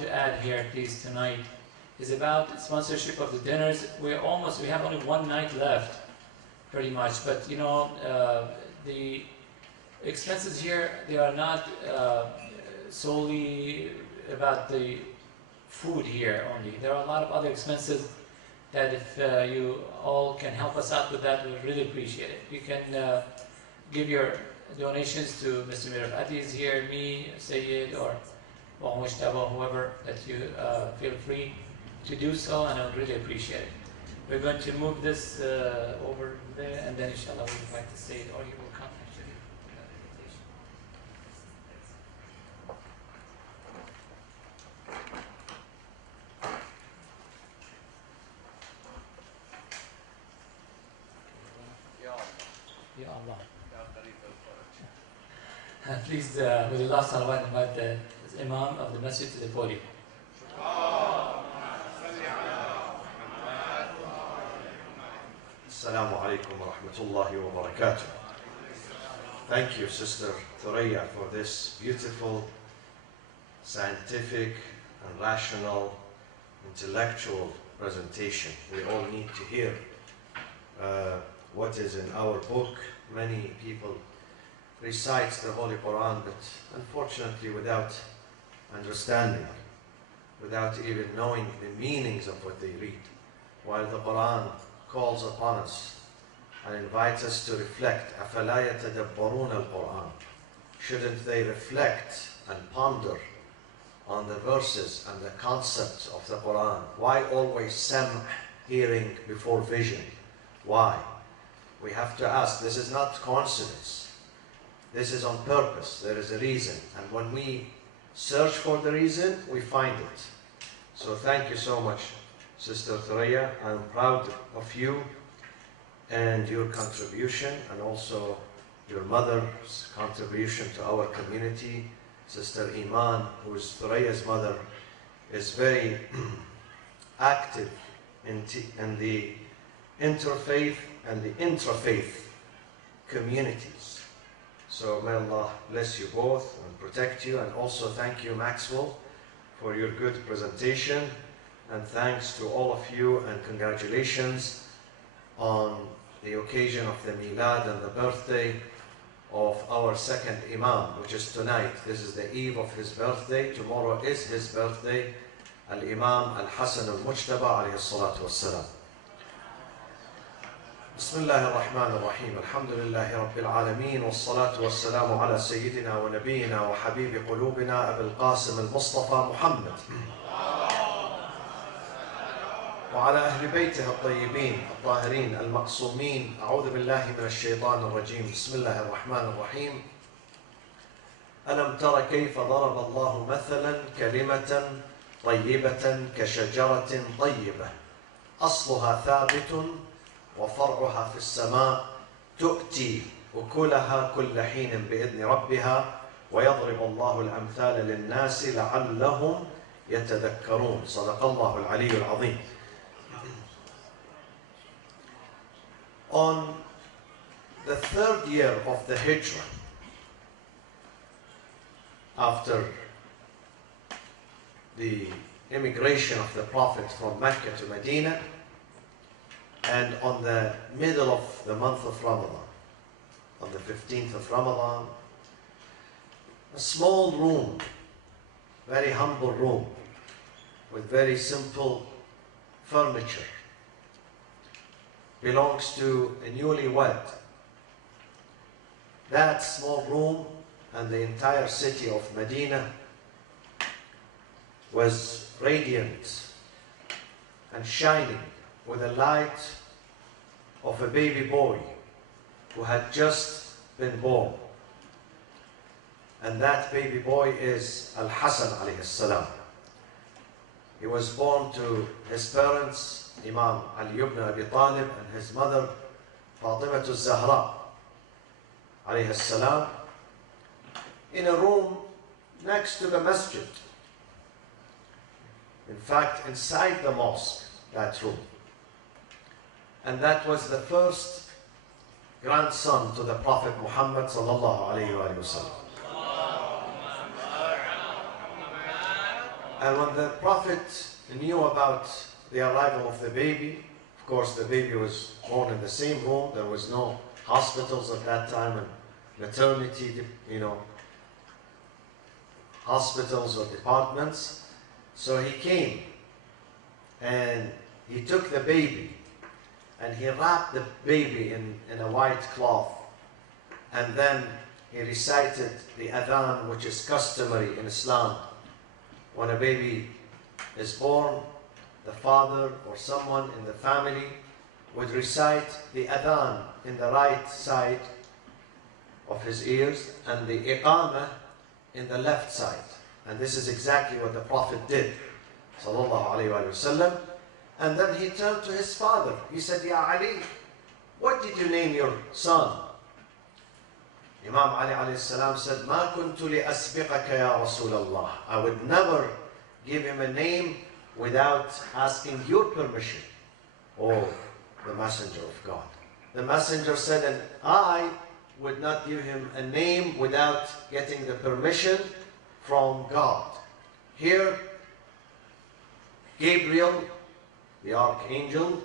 to add here, please, tonight, is about sponsorship of the dinners. We have only one night left, pretty much. But you know, the expenses here, they are not solely about the food here only. There are a lot of other expenses that if you all can help us out with that, we really appreciate it. You can give your donations to Mr. Mirafati is here, me, Sayyid, or Mushtaba, whoever, that you feel free to do so, and I would really appreciate it. We're going to move this over there, and then inshallah we'll invite the Sayyid, or he will come actually. Ya Allah. Please, with the last salawat, invite the Imam of the Masjid to the podium. Assalamu alaikum wa rahmatullahi wa barakatuh. Thank you, Sister Thuraya, for this beautiful, scientific, and rational, intellectual presentation. We all need to hear what is in our book. Many people recite the Holy Quran, but unfortunately without understanding, without even knowing the meanings of what they read. While the Quran calls upon us and invites us to reflect, أَفَلَا يَتَدَبَّرُونَ الْقُرْآنَ. Shouldn't they reflect and ponder on the verses and the concepts of the Quran? Why always sam', hearing before vision? Why? We have to ask. This is not coincidence. This is on purpose. There is a reason. And when we search for the reason, we find it. So thank you so much, Sister Thuraya. I'm proud of you and your contribution, and also your mother's contribution to our community. Sister Iman, who is Thuraya's mother, is very active in the interfaith and the intrafaith communities. So may Allah bless you both and protect you, and also thank you, Maxwell, for your good presentation, and thanks to all of you, and congratulations on the occasion of the Milad and the birthday of our second Imam, which is tonight. This is the eve of his birthday. Tomorrow is his birthday, Al-Imam Al-Hasan Al-Mujtaba alayhi salatu wassalam. بسم الله الرحمن الرحيم الحمد لله رب العالمين والصلاة والسلام على سيدنا ونبينا وحبيب قلوبنا أبي القاسم المصطفى محمد وعلى أهل بيته الطيبين الطاهرين المقصومين. أعوذ بالله من الشيطان الرجيم. بسم الله الرحمن الرحيم. ألم تر كيف ضرب الله مثلا كلمة طيبة كشجرة طيبة أصلها ثابت وفرعها في السماء تؤتي أكلها كل حين بإذن ربها ويضرب الله الأمثال للناس لعلهم يتذكرون. صدق الله العلي العظيم. On the third year of the Hijrah, after the immigration of the Prophet from Mecca to Medina, and on the middle of the month of Ramadan, on the 15th of Ramadan, a small room, very humble room, with very simple furniture, belongs to a newlywed. That small room and the entire city of Medina was radiant and shining with the light of a baby boy who had just been born. And that baby boy is Al-Hasan alayhi salam. He was born to his parents, Imam Ali ibn Abi Talib, and his mother, Fatima al-Zahra alayhi salam, in a room next to the masjid. In fact, inside the mosque, that room. And that was the first grandson to the Prophet Muhammad sallallahu alayhi wa sallam. And when the Prophet knew about the arrival of the baby, of course the baby was born in the same home, there was no hospitals at that time and maternity, hospitals or departments. So he came and he took the baby and he wrapped the baby in a white cloth, and then he recited the adhan, which is customary in Islam. When a baby is born, the father or someone in the family would recite the adhan in the right side of his ears and the iqamah in the left side. And this is exactly what the Prophet did, sallallahu alayhi wa sallam. And then he turned to his father. He said, Ya Ali, what did you name your son? Imam Ali alayhi salam said, Ma kuntu li asbiqaka ya Rasulallah. I would never give him a name without asking your permission, oh, the Messenger of God. The Messenger said, and I would not give him a name without getting the permission from God. Here, Gabriel, the archangel,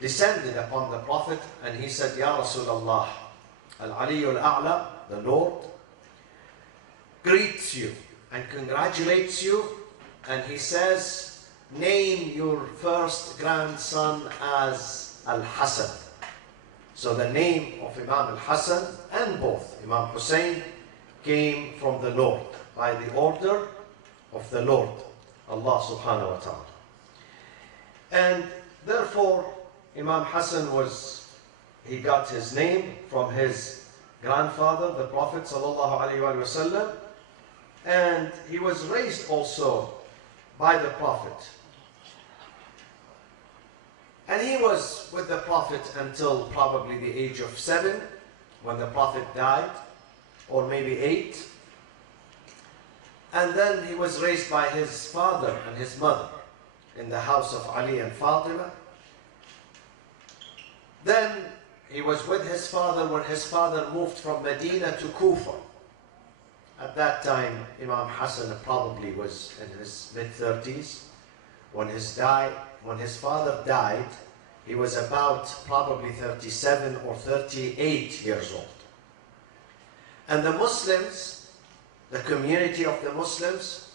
descended upon the Prophet and he said, Ya Rasulallah, Al-Aliyu Al-A'la, the Lord, greets you and congratulates you, and he says, name your first grandson as Al-Hasan. So the name of Imam Al-Hasan and both Imam Hussein came from the Lord, by the order of the Lord, Allah subhanahu wa ta'ala. And therefore, Imam Hassan he got his name from his grandfather, the Prophet sallallahu alayhi wa sallam, and he was raised also by the Prophet. And he was with the Prophet until probably the age of 7, when the Prophet died, or maybe 8. And then he was raised by his father and his mother in the house of Ali and Fatima. Then he was with his father when his father moved from Medina to Kufa. At that time, Imam Hassan probably was in his mid-30s. When his father died, he was about probably 37 or 38 years old. And the Muslims, the community of the Muslims,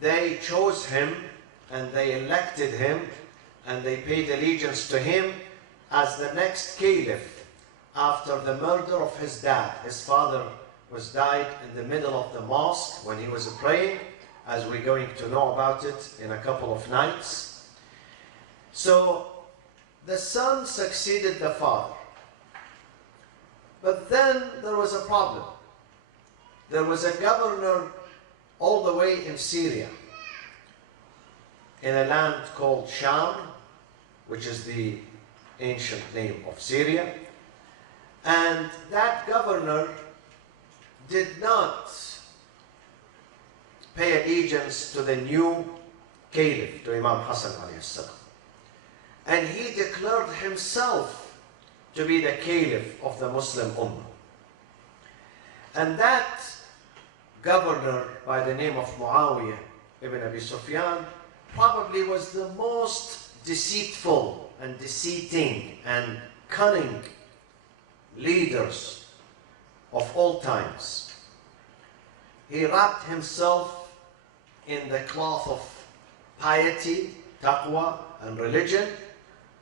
they chose him and they elected him and they paid allegiance to him as the next caliph after the murder of his dad. His father was died in the middle of the mosque when he was praying, as we're going to know about it in a couple of nights. So the son succeeded the father. But then there was a problem. There was a governor all the way in Syria, in a land called Sham, which is the ancient name of Syria. And that governor did not pay allegiance to the new caliph, to Imam Hassan alayhi salam. And he declared himself to be the caliph of the Muslim Ummah. And that governor, by the name of Muawiyah ibn Abi Sufyan, probably was the most deceitful and deceiving and cunning leaders of all times. He wrapped himself in the cloth of piety, taqwa, and religion,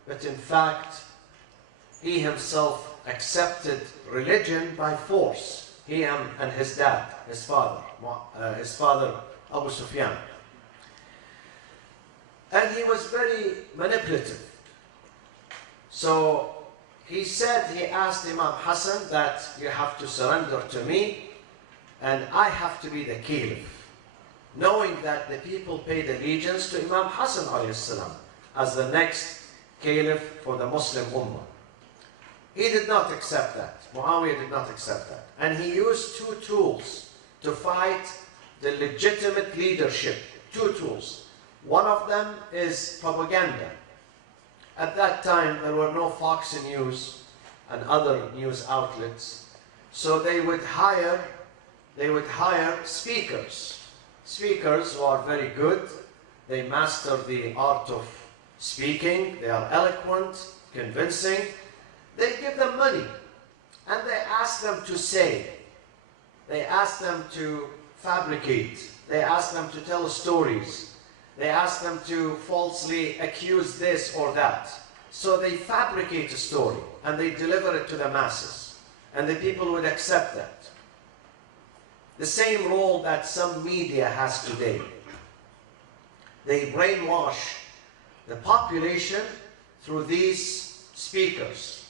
but in fact, he himself accepted religion by force. He and his dad, his father Abu Sufyan. And he was very manipulative. So he asked Imam Hassan that you have to surrender to me and I have to be the caliph, knowing that the people paid allegiance to Imam Hassan alayhi salam as the next caliph for the Muslim Ummah. He did not accept that. Muawiyah did not accept that. And he used two tools to fight the legitimate leadership. Two tools. One of them is propaganda. At that time, there were no Fox News and other news outlets. So they would hire speakers speakers who are very good. They master the art of speaking. They are eloquent, convincing. They give them money and they ask them to say. They ask them to fabricate. They ask them to tell stories. They ask them to falsely accuse this or that. So they fabricate a story and they deliver it to the masses. And the people would accept that. The same role that some media has today. They brainwash the population through these speakers.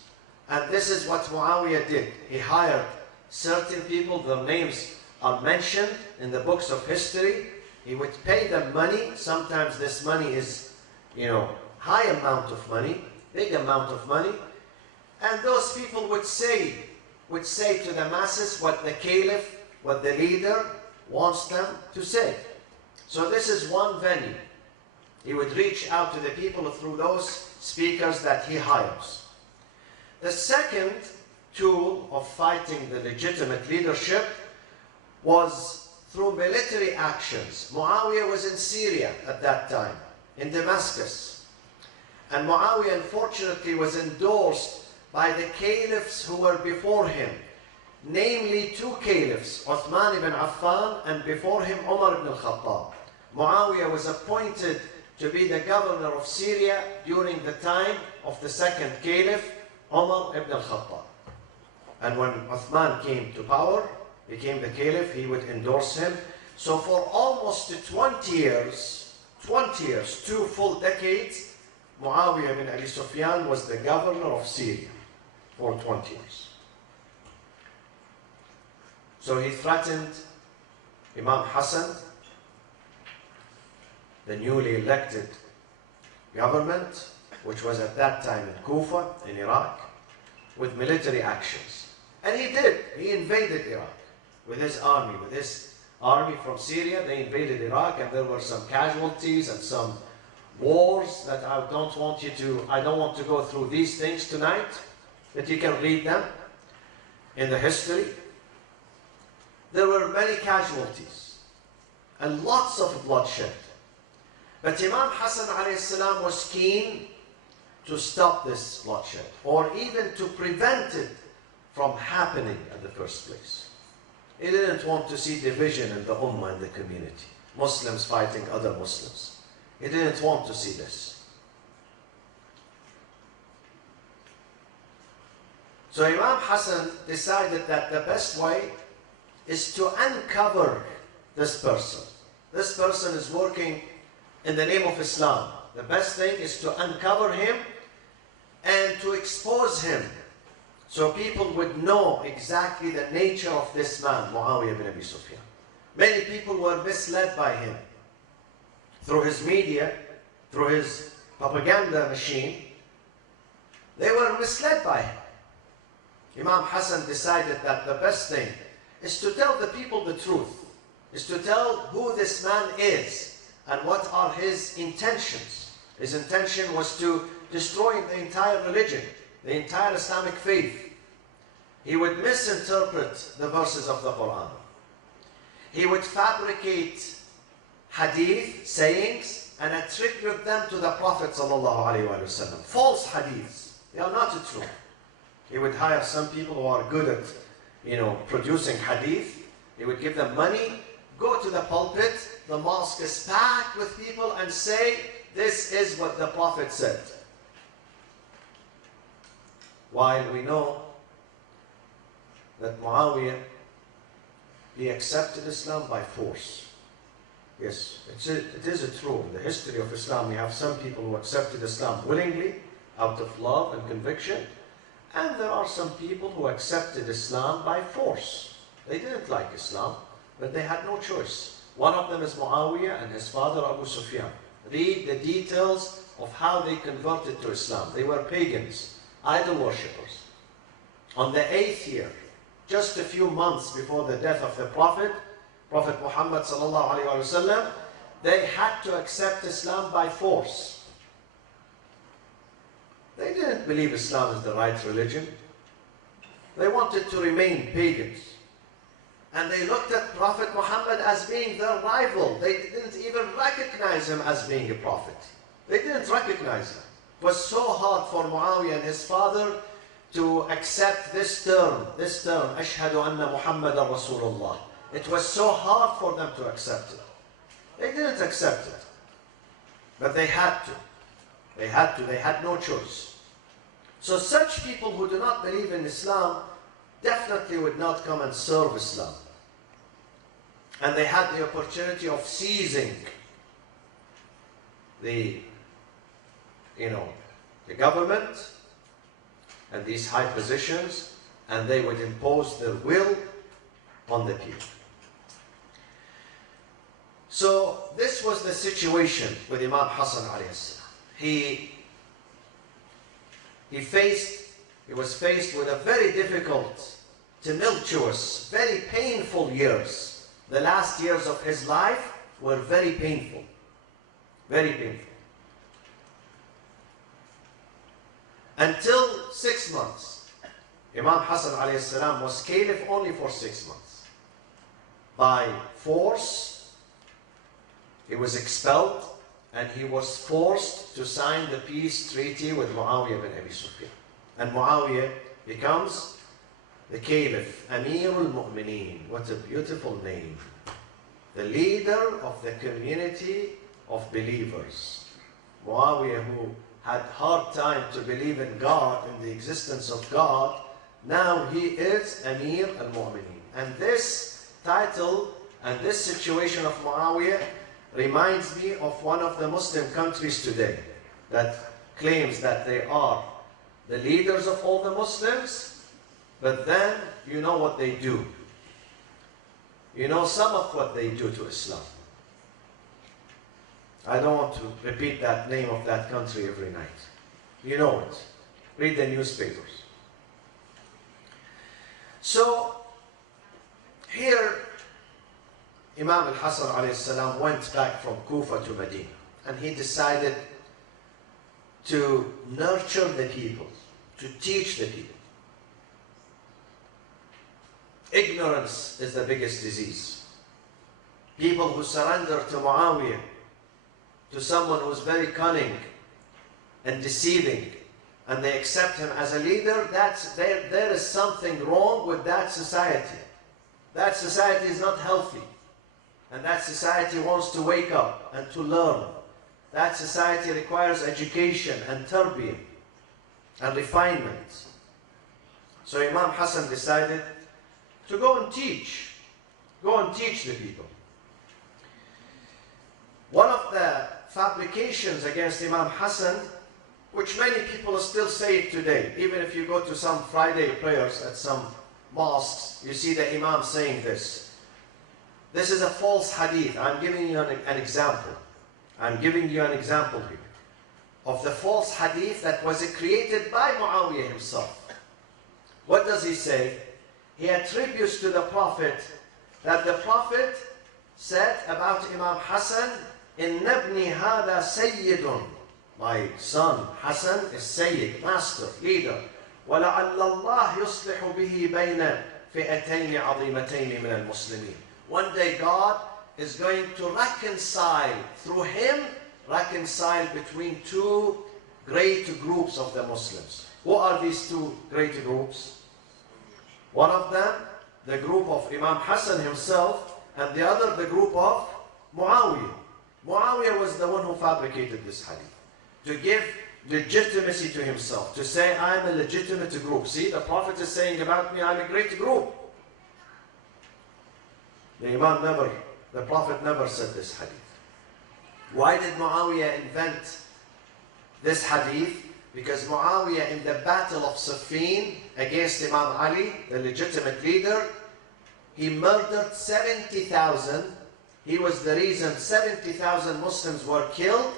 And this is what Muawiyah did. He hired certain people, their names are mentioned in the books of history. He would pay them money. Sometimes this money is, high amount of money, big amount of money. And those people would say to the masses what the caliph, what the leader wants them to say. So this is one venue. He would reach out to the people through those speakers that he hires. The second tool of fighting the legitimate leadership was through military actions. Muawiyah was in Syria at that time, in Damascus. And Muawiyah, unfortunately, was endorsed by the caliphs who were before him, namely two caliphs, Uthman ibn Affan and before him Umar ibn al-Khattab. Muawiyah was appointed to be the governor of Syria during the time of the second caliph, Umar ibn al-Khattab. And when Uthman came to power, became the caliph, he would endorse him. So for almost 20 years, 2 full decades, Muawiyah bin Abi Sufyan was the governor of Syria for 20 years. So he threatened Imam Hassan, the newly elected government, which was at that time in Kufa, in Iraq, with military actions. And he did. He invaded Iraq with his army. With his army from Syria, they invaded Iraq, and there were some casualties and some wars that I don't want to go through these things tonight, but you can read them in the history. There were many casualties and lots of bloodshed. But Imam Hassan alayhi salam was keen to stop this bloodshed, or even to prevent it from happening in the first place. He didn't want to see division in the ummah, in the community. Muslims fighting other Muslims. He didn't want to see this. So Imam Hassan decided that the best way is to uncover this person. This person is working in the name of Islam. The best thing is to uncover him and to expose him, so people would know exactly the nature of this man, Muawiyah bin Abi Sufyan. Many people were misled by him through his media, through his propaganda machine. They were misled by him. Imam Hassan decided that the best thing is to tell the people the truth, is to tell who this man is and what are his intentions. His intention was to destroy the entire religion, the entire Islamic faith. He would misinterpret the verses of the Quran. He would fabricate hadith, sayings, and attribute them to the Prophet ﷺ. False hadiths. They are not true. He would hire some people who are good at, producing hadith. He would give them money, go to the pulpit, the mosque is packed with people, and say, this is what the Prophet said. While we know that Muawiyah, he accepted Islam by force. Yes, it is true. In the history of Islam, we have some people who accepted Islam willingly, out of love and conviction, and there are some people who accepted Islam by force. They didn't like Islam, but they had no choice. One of them is Muawiyah and his father Abu Sufyan. Read the details of how they converted to Islam. They were pagans, idol worshippers. On the 8th year, just a few months before the death of the Prophet Muhammad sallallahu alaihi wasallam, they had to accept Islam by force. They didn't believe Islam is the right religion. They wanted to remain pagans. And they looked at Prophet Muhammad as being their rival. They didn't even recognize him as being a prophet. They didn't recognize him. It was so hard for Muawiyah and his father to accept this term, أشهد أن محمد رسول الله. It was so hard for them to accept it. They didn't accept it. But they had to. They had no choice. So such people who do not believe in Islam definitely would not come and serve Islam. And they had the opportunity of seizing the government and these high positions, and they would impose their will on the people. So this was the situation with Imam Hassan alayhi salam. He was faced with a very difficult, tumultuous, very painful years. The last years of his life were very painful. Very painful. Until 6 months. Imam Hassan alayhi salam was caliph only for 6 months. By force, he was expelled and he was forced to sign the peace treaty with Muawiyah bin Abi Sufyan. And Muawiyah becomes the caliph, Amirul Mu'mineen. What a beautiful name. The leader of the community of believers. Muawiyah, who had hard time to believe in God, in the existence of God, now he is Amir al-Mu'mineen. And this title and this situation of Muawiyah reminds me of one of the Muslim countries today that claims that they are the leaders of all the Muslims, but then you know what they do. You know some of what they do to Islam. I don't want to repeat that name of that country every night. You know it. Read the newspapers. So, here Imam al-Hassan alayhi salam went back from Kufa to Medina, and he decided to nurture the people, to teach the people. Ignorance is the biggest disease. People who surrender to Muawiyah, to someone who is very cunning and deceiving, and they accept him as a leader, there is something wrong with that society. That society is not healthy. And that society wants to wake up and to learn. That society requires education and tarbiyah and refinement. So Imam Hassan decided to go and teach the people. One of the fabrications against Imam Hassan, which many people still say it today, even if you go to some Friday prayers at some mosques, you see the Imam saying this. This is a false hadith. I'm giving you an example. I'm giving you an example here of the false hadith that was created by Muawiyah himself. What does he say? He attributes to the Prophet that the Prophet said about Imam Hassan, Inna ibni hada sayyidun. My son Hassan is Sayyid, master, leader. وَلَعَلَّ اللَّهِ يُصْلِحُ بِهِ بَيْنَ فِئَتَيْنِ عَظِيمَتَيْنِ مِنَ الْمُسْلِمِينَ. One day God is going to reconcile, through him, reconcile between two great groups of the Muslims. Who are these two great groups? One of them, the group of Imam Hassan himself, and the other, the group of Muawiyah. Muawiyah was the one who fabricated this hadith, to give legitimacy to himself, to say, I'm a legitimate group. See, the Prophet is saying about me, I'm a great group. The Prophet never said this hadith. Why did Muawiyah invent this hadith? Because Muawiyah, in the battle of Siffin against Imam Ali, the legitimate leader, he murdered 70,000. He was the reason 70,000 Muslims were killed.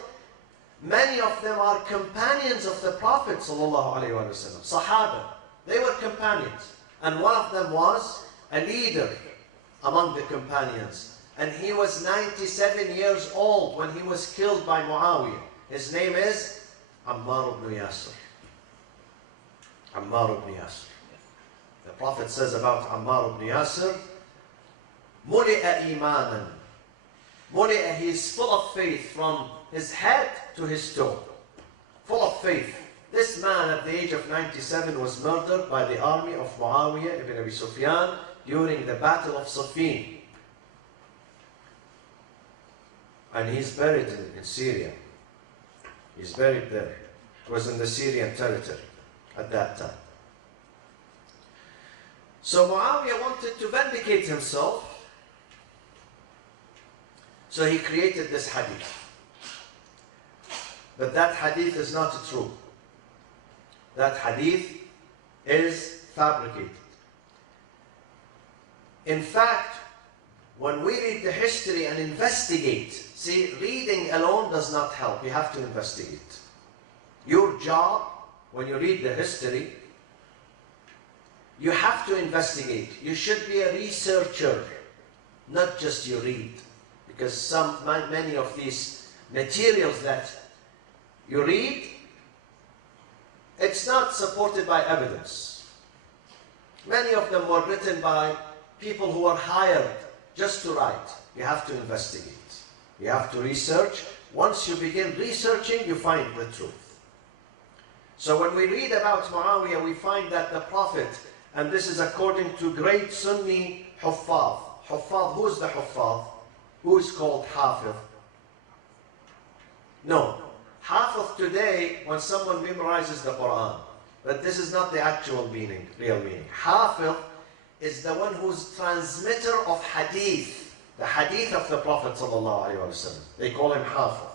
Many of them are companions of the Prophet ﷺ, Sahaba. They were companions. And one of them was a leader among the companions. And he was 97 years old when he was killed by Muawiyah. His name is Ammar ibn Yasir. Ammar ibn Yasir. The Prophet says about Ammar ibn Yasir, مُلِئَ إِيمَانًا. مُلِئَ, he is full of faith from his head to his toe. Full of faith. This man at the age of 97 was murdered by the army of Muawiyah ibn Abi Sufyan during the Battle of Siffin. And he's buried in Syria. He's buried there. It was in the Syrian territory at that time. So Muawiyah wanted to vindicate himself. So he created this hadith. But that hadith is not true. That hadith is fabricated. In fact, when we read the history and investigate, see, reading alone does not help. You have to investigate. Your job, when you read the history, you have to investigate. You should be a researcher, not just you read. Because many of these materials that you read, it's not supported by evidence. Many of them were written by people who are hired just to write. You have to investigate. You have to research. Once you begin researching, you find the truth. So when we read about Muawiyah, we find that the Prophet, and this is according to great Sunni Huffaz. Huffaz, who is the Huffaz? Who is called Hafiz? No. Hafiz today, when someone memorizes the Quran, but this is not the actual meaning, real meaning. Hafiz is the one who's transmitter of hadith, the hadith of the Prophet ﷺ. They call him Hafiz.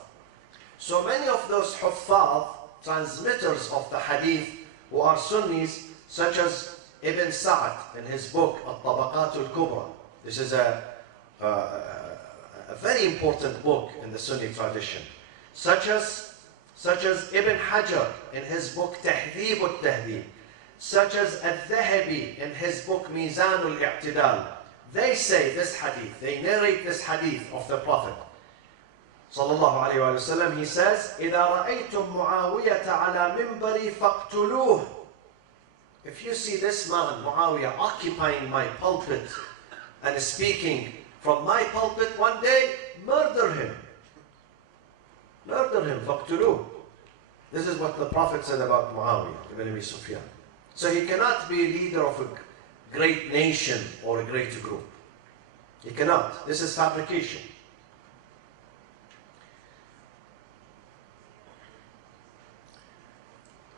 So many of those Huffaz, transmitters of the hadith, who are Sunnis, such as Ibn Sa'd in his book, Al-Tabaqat al-Kubra. This is a very important book in the Sunni tradition. Such as Ibn Hajar in his book Tahdhib al-Tahdhib, such as Al-Dhahabi in his book Mizan al-I'tidal. They say this hadith, they narrate this hadith of the Prophet sallallahu alayhi wa sallam. He says, إِذَا رَأَيْتُمْ مُعَاوِيَةَ عَلَى مِنْبَرِ فَاقْتُلُوهُ. If you see this man, Muawiyah, occupying my pulpit and speaking from my pulpit one day, murder him. Murder him, فَاقْتُلُوهُ. This is what the Prophet said about Muawiyah ibn Abi Sufyan. So he cannot be a leader of a great nation or a great group. He cannot. This is fabrication.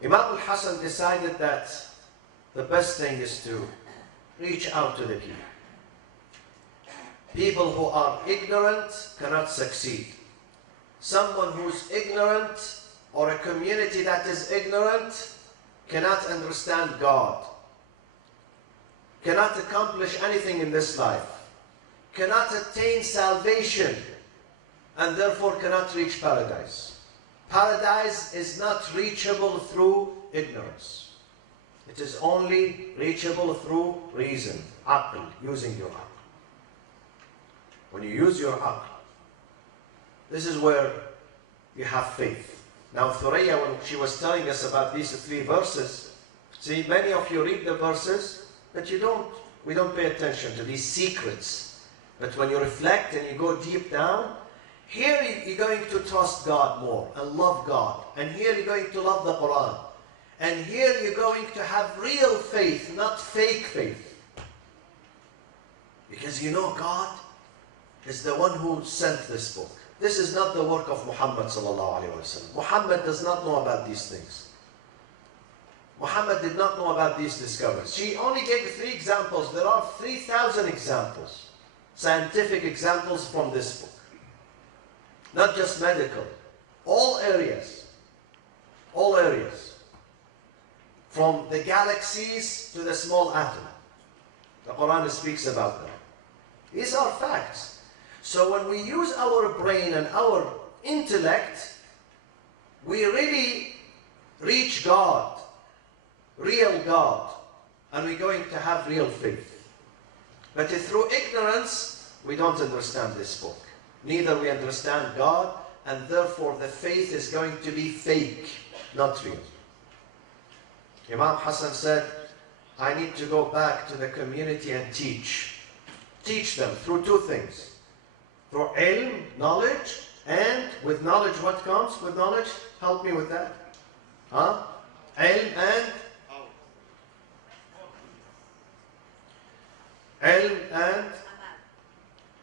Imam al-Hasan decided that the best thing is to reach out to the people. People who are ignorant cannot succeed. Someone who's ignorant or a community that is ignorant cannot understand God, cannot accomplish anything in this life, cannot attain salvation, and therefore cannot reach paradise. Paradise is not reachable through ignorance. It is only reachable through reason, aql, using your aql. When you use your aql, this is where you have faith. Now Thuraya, when she was telling us about these 3 verses, see, many of you read the verses, but we don't pay attention to these secrets. But when you reflect and you go deep down, here you're going to trust God more and love God. And here you're going to love the Quran. And here you're going to have real faith, not fake faith. Because you know God is the one who sent this book. This is not the work of Muhammad sallallahu alaihi wasallam. Muhammad does not know about these things. Muhammad did not know about these discoveries. She only gave 3 examples. There are 3,000 examples, scientific examples from this book. Not just medical, all areas. All areas. From the galaxies to the small atom. The Quran speaks about them. These are facts. So when we use our brain and our intellect, we really reach God, real God, and we're going to have real faith. But through ignorance, we don't understand this book. Neither we understand God, and therefore the faith is going to be fake, not real. Imam Hassan said, I need to go back to the community and teach teach them through two things. Through ilm, knowledge, and with knowledge, what comes with knowledge? Help me with that. Huh? Ilm and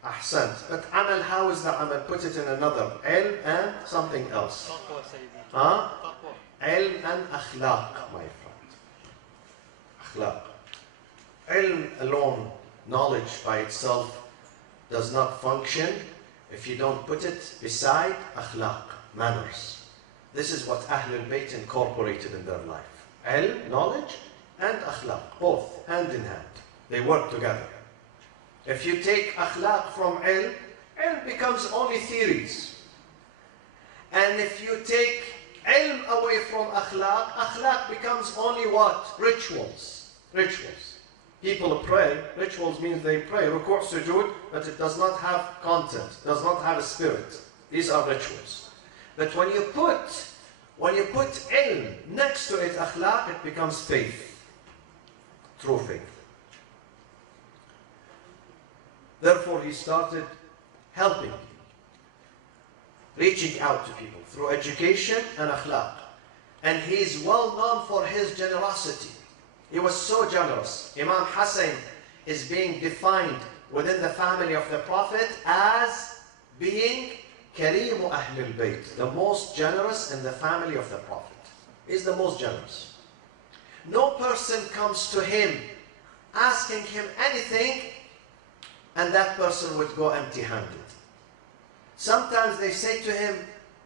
ahsant. But amal, how is the amal? Put it in another. Ilm and something else. Huh? Ilm and akhlaq, my friend. Akhlaq. Ilm alone, knowledge by itself, does not function if you don't put it beside akhlaq, manners. This is what Ahlul Bayt incorporated in their life. Ilm, knowledge, and akhlaq, both hand in hand. They work together. If you take akhlaq from ilm, ilm becomes only theories. And if you take ilm away from akhlaq, akhlaq becomes only what? Rituals. Rituals. People pray, rituals means they pray, ruku' sujood, but it does not have content, does not have a spirit. These are rituals. But when you put ilm next to it, akhlaq, it becomes faith. True faith. Therefore, he started helping, reaching out to people through education and akhlaq. And he is well known for his generosity. He was so generous. Imam Hassan is being defined within the family of the Prophet as being Kareem Ahlul Bayt, the most generous in the family of the Prophet. He's the most generous. No person comes to him asking him anything and that person would go empty-handed. Sometimes they say to him,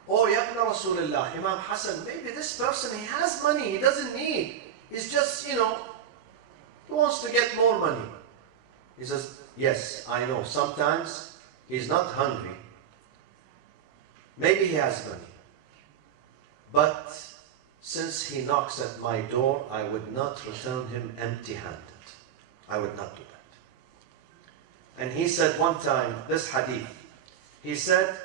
oh, Yabna Rasulullah, Imam Hassan, maybe this person, he has money, he doesn't need. He's just, he wants to get more money. He says, yes, I know. Sometimes he's not hungry. Maybe he has money. But since he knocks at my door, I would not return him empty-handed. I would not do that. And he said one time, this hadith, he said,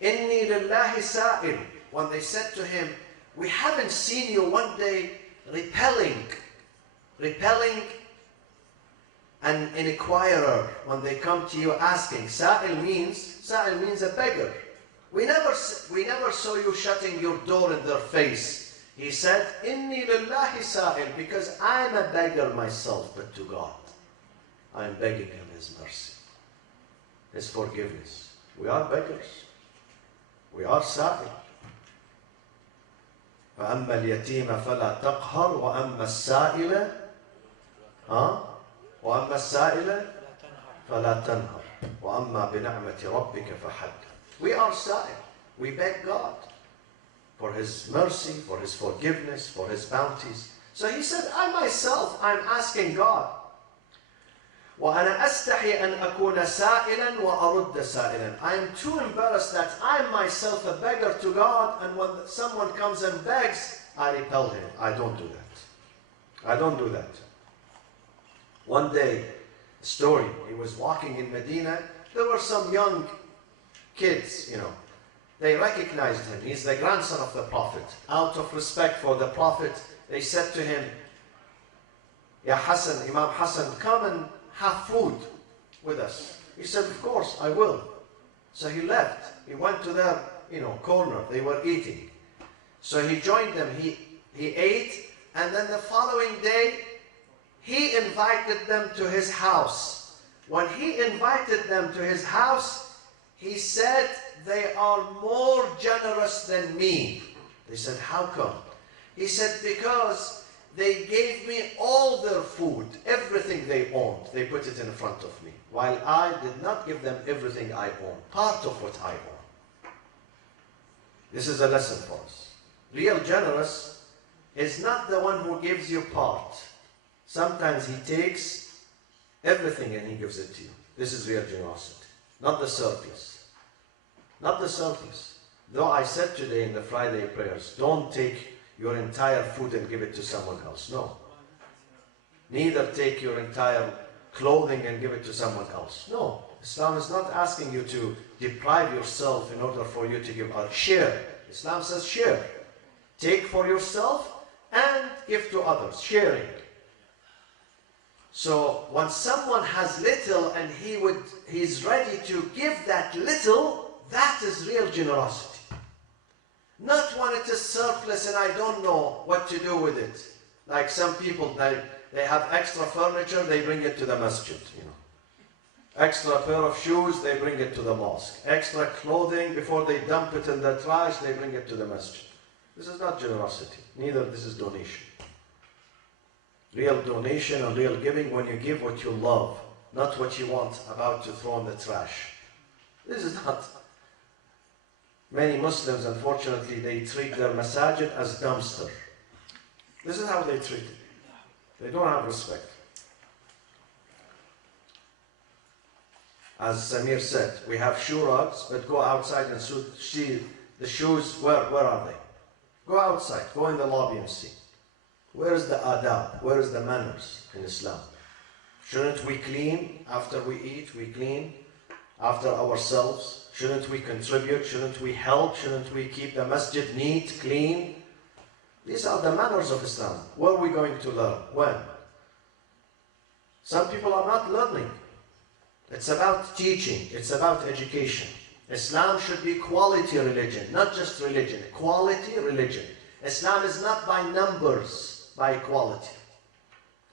Inni lillahi sa'il. When they said to him, we haven't seen you one day repelling an inquirer when they come to you asking. Sa'il means a beggar. We never saw you shutting your door in their face. He said, Inni lillahi sa'il, because I'm a beggar myself, but to God. I'm begging him his mercy, his forgiveness. We are beggars. We are sa'il. فأما اليتيم فلا تقهر وأما السائل وأما السائل فلا تنهر وأما بنعمة ربك فحدث. We are sa'il. We beg God for His mercy, for His forgiveness, for His bounties. So he said, I myself, I'm asking God. وأنا أستحي أن أكون سائلا وأرد سائلا. I am too embarrassed that I am myself a beggar to God, and when someone comes and begs, I repel him. I don't do that. I don't do that. One day, a story, he was walking in Medina. There were some young kids, They recognized him. He's the grandson of the Prophet. Out of respect for the Prophet, they said to him, Ya Hassan, Imam Hassan, come and have food with us. He said, of course, I will. So he left. He went to their, corner. They were eating. So he joined them. He ate, and then the following day, he invited them to his house. When he invited them to his house, he said, they are more generous than me. They said, how come? He said, because they gave me all their food, everything they owned. They put it in front of me, while I did not give them everything I own, part of what I own. This is a lesson for us. Real generous is not the one who gives you part. Sometimes he takes everything and he gives it to you. This is real generosity, not the surplus. Not the surplus. Though I said today in the Friday prayers, don't take your entire food and give it to someone else. No. Neither take your entire clothing and give it to someone else. No. Islam is not asking you to deprive yourself in order for you to give out. Share. Islam says share. Take for yourself and give to others. Sharing. So when someone has little and he's ready to give that little, that is real generosity. Not when it is surplus and I don't know what to do with it. Like some people, they have extra furniture, they bring it to the masjid, Extra pair of shoes, they bring it to the mosque. Extra clothing, before they dump it in the trash, they bring it to the masjid. This is not generosity, neither this is donation. Real donation and real giving when you give what you love, not what you want about to throw in the trash. This is not. Many Muslims, unfortunately, they treat their masajid as dumpster. This is how they treat it. They don't have respect. As Samir said, we have shoe rugs, but go outside and see the shoes. Where are they? Go outside, go in the lobby and see. Where is the adab? Where is the manners in Islam? Shouldn't we clean after we eat? We clean after ourselves. Shouldn't we contribute? Shouldn't we help? Shouldn't we keep the masjid neat, clean? These are the manners of Islam. Where are we going to learn? When? Some people are not learning. It's about teaching. It's about education. Islam should be quality religion, not just religion. Quality religion. Islam is not by numbers, by quality.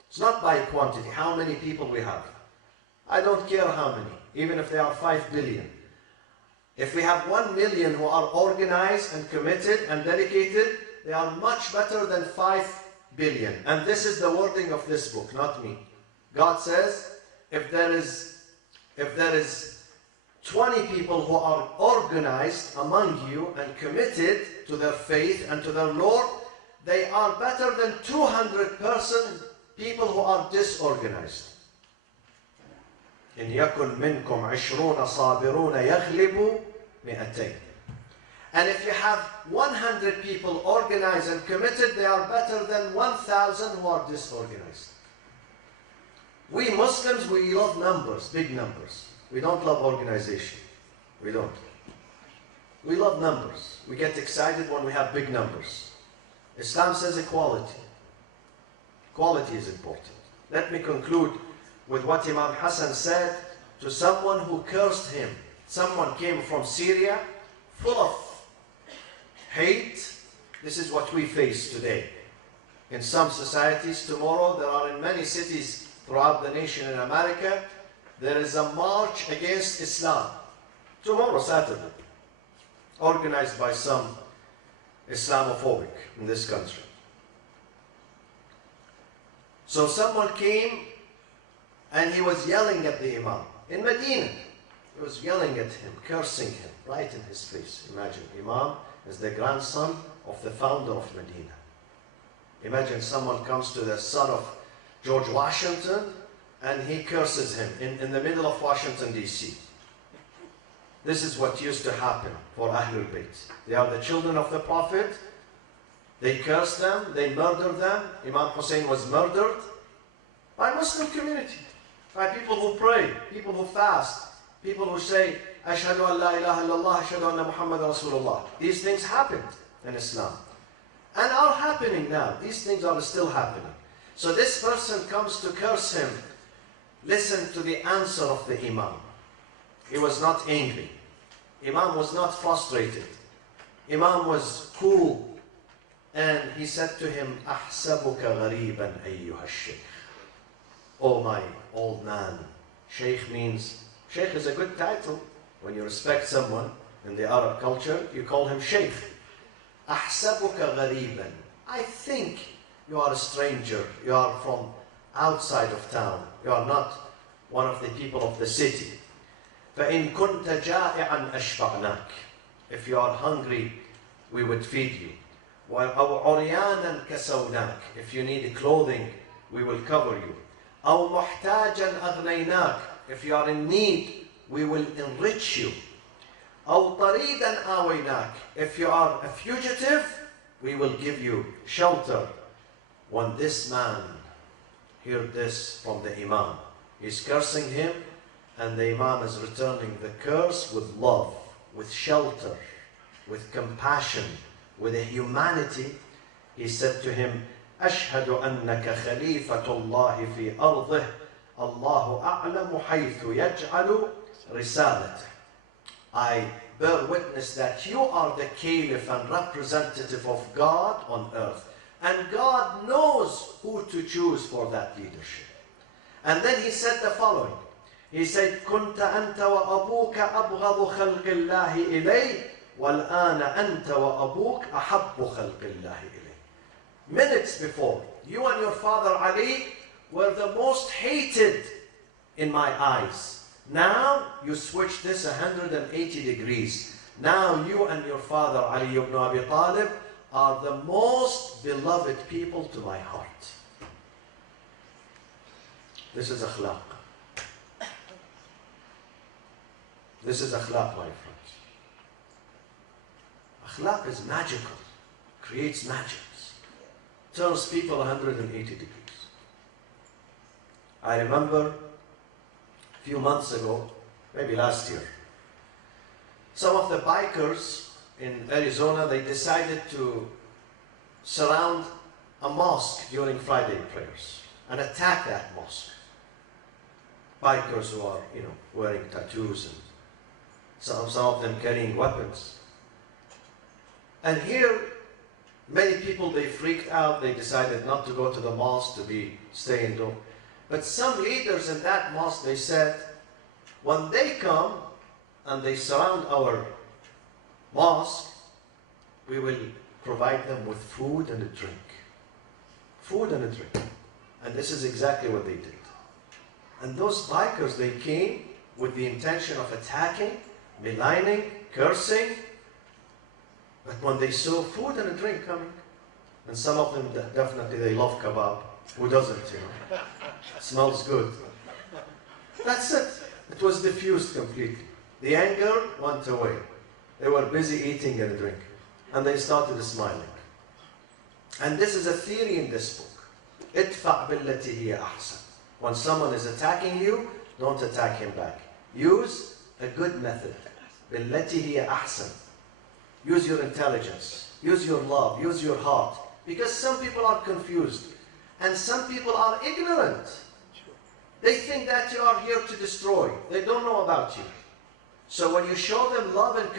It's not by quantity, how many people we have. I don't care how many, even if they are 5 billion. If we have 1 million who are organized and committed and dedicated, they are much better than 5 billion. And this is the wording of this book, not me. God says, if there is 20 people who are organized among you and committed to their faith and to their Lord, they are better than 200 people who are disorganized. إن يكن منكم 20 صابرون يغلبوا 200. And if you have 100 people organized and committed, they are better than 1,000 who are disorganized. We Muslims, we love numbers, big numbers. We don't love organization. We don't. We love numbers. We get excited when we have big numbers. Islam says equality. Equality is important. Let me conclude with what Imam Hassan said to someone who cursed him. Someone came from Syria full of hate. This is what we face today. In some societies tomorrow, there are in many cities throughout the nation in America, there is a march against Islam. Tomorrow, Saturday, organized by some Islamophobic in this country. So someone came and he was yelling at the Imam in Medina. He was yelling at him, cursing him right in his face. Imagine, Imam is the grandson of the founder of Medina. Imagine someone comes to the son of George Washington and he curses him in the middle of Washington, D.C. This is what used to happen for Ahlul Bayt. They are the children of the Prophet. They curse them, they murder them. Imam Hussein was murdered by Muslim community, by people who pray, people who fast, people who say, Ashhadu an la ilaha illallah, Ashhadu anna Muhammad Rasulullah. These things happened in Islam and are happening now. These things are still happening. So this person comes to curse him. Listen to the answer of the Imam. He was not angry. Imam was not frustrated. Imam was cool. And he said to him, أحسبك غريبا أيها الشيخ. Oh my old man. Sheikh means, Sheikh is a good title. When you respect someone in the Arab culture, you call him Sheikh. أحسبك غريبا. I think you are a stranger. You are from outside of town. You are not one of the people of the city. فإن كنت جائعا أشبعناك. If you are hungry, we would feed you. أو عريانا كسوناك. If you need clothing, we will cover you. أو محتاجا أغنيناك. If you are in need, we will enrich you. أو طريدا آويناك. If you are a fugitive, we will give you shelter. When this man heard this from the Imam, he's cursing him, and the Imam is returning the curse with love, with shelter, with compassion, with a humanity. He said to him, أشهد أنك خليفة الله في أرضه الله أعلم حيث يجعل رسالته. I bear witness that you are the caliph and representative of God on earth, and God knows who to choose for that leadership. And then he said the following. He said, كنت أنت وأبوك أبغض خلق الله إلي والآن أنت وأبوك أحب خلق الله إلي. Minutes before, you and your father Ali were the most hated in my eyes. Now you switch this 180 degrees. Now you and your father Ali ibn Abi Talib are the most beloved people to my heart. This is akhlaq. This is akhlaq, my friends. Akhlaq is magical, creates magics, turns people 180 degrees. I remember a few months ago, maybe last year, some of the bikers in Arizona, they decided to surround a mosque during Friday prayers and attack that mosque. Bikers who are, wearing tattoos and some of them carrying weapons. And here, many people, they freaked out. They decided not to go to the mosque, to stay indoors. But some leaders in that mosque, they said, when they come and they surround our mosque, we will provide them with food and a drink. Food and a drink. And this is exactly what they did. And those bikers, they came with the intention of attacking, maligning, cursing. But when they saw food and a drink coming, and some of them definitely they love kebab. Who doesn't, It smells good. That's it. It was diffused completely. The anger went away. They were busy eating and drinking. And they started smiling. And this is a theory in this book. ادفع بالتي هي أحسن. When someone is attacking you, don't attack him back. Use a good method. بالتي هي أحسن. Use your intelligence. Use your love. Use your heart. Because some people are confused. And some people are ignorant. They think that you are here to destroy. They don't know about you. So when you show them love and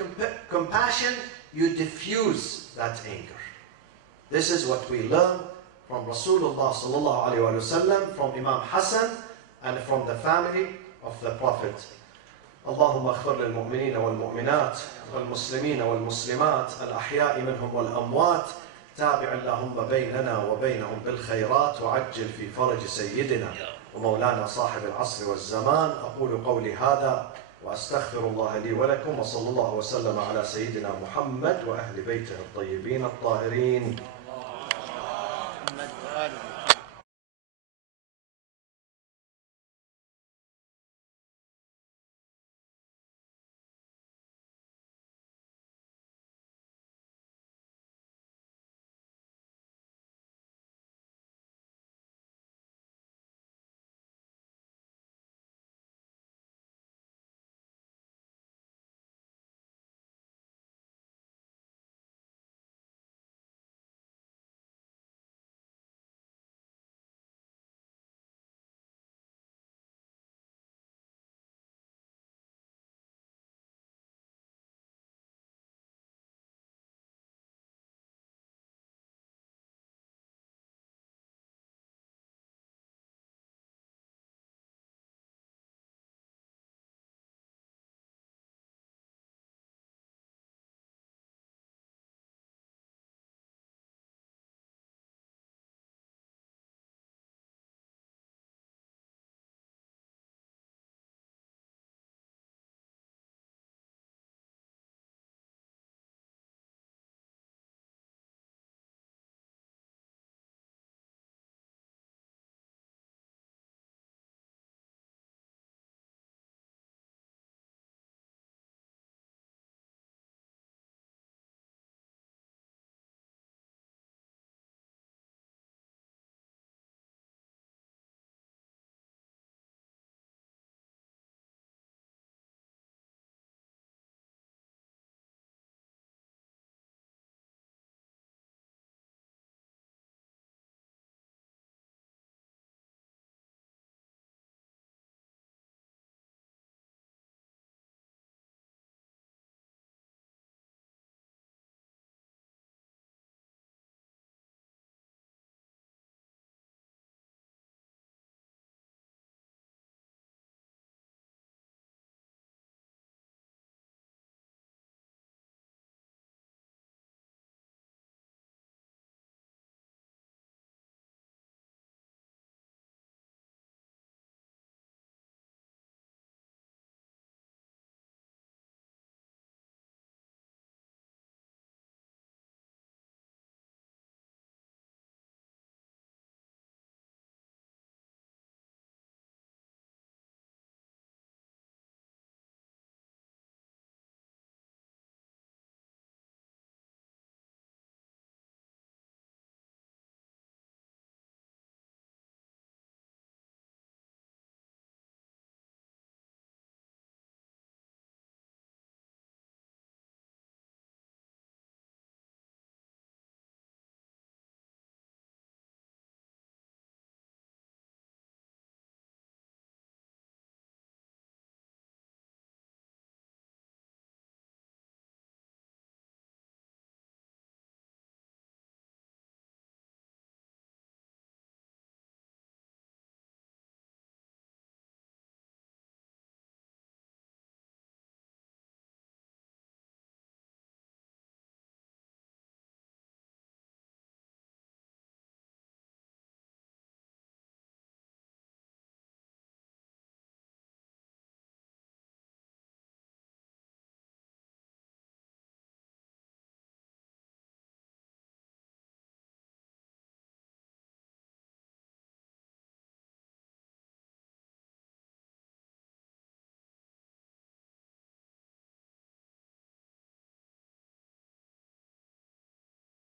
compassion, you diffuse that anger. This is what we learn from Rasulullah sallallahu alaihi wasallam, from Imam Hassan, and from the family of the Prophet. اللهم اغفر للمؤمنين والمؤمنات والمسلمين والمسلمات الأحياء منهم والأموات تابع اللهم بيننا وبينهم بالخيرات وعجل في فرج سيدنا ومولانا صاحب العصر والزمان. أقول قولي هذا وأستغفر الله لي ولكم وصلى الله وسلم على سيدنا محمد وأهل بيته الطيبين الطاهرين.